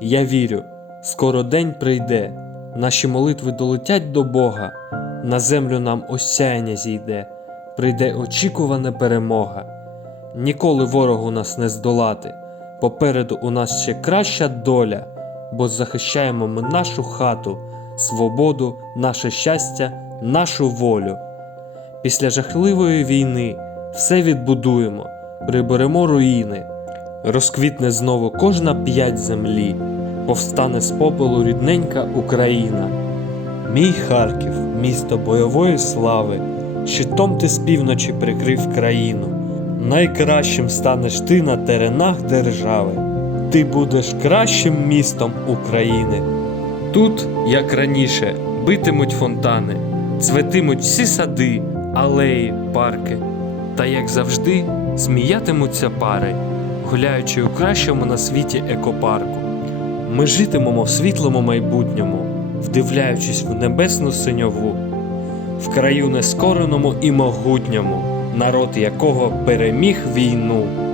Я вірю, скоро день прийде, наші молитви долетять до Бога, на землю нам осяяння зійде, прийде очікувана перемога. Ніколи ворогу нас не здолати, попереду у нас ще краща доля, бо захищаємо ми нашу хату, свободу, наше щастя, нашу волю. Після жахливої війни все відбудуємо, приберемо руїни, розквітне знову кожна п'ять землі, повстане з попелу рідненька Україна. Мій Харків, місто бойової слави, щитом ти з півночі прикрив країну. Найкращим станеш ти на теренах держави. Ти будеш кращим містом України. Тут, як раніше, битимуть фонтани, цветимуть всі сади, алеї, парки. Та як завжди, сміятимуться пари, гуляючи у кращому на світі екопарку. Ми житимемо в світлому майбутньому, вдивляючись в небесну синьову, в краю нескореному і могутньому, народ якого переміг війну.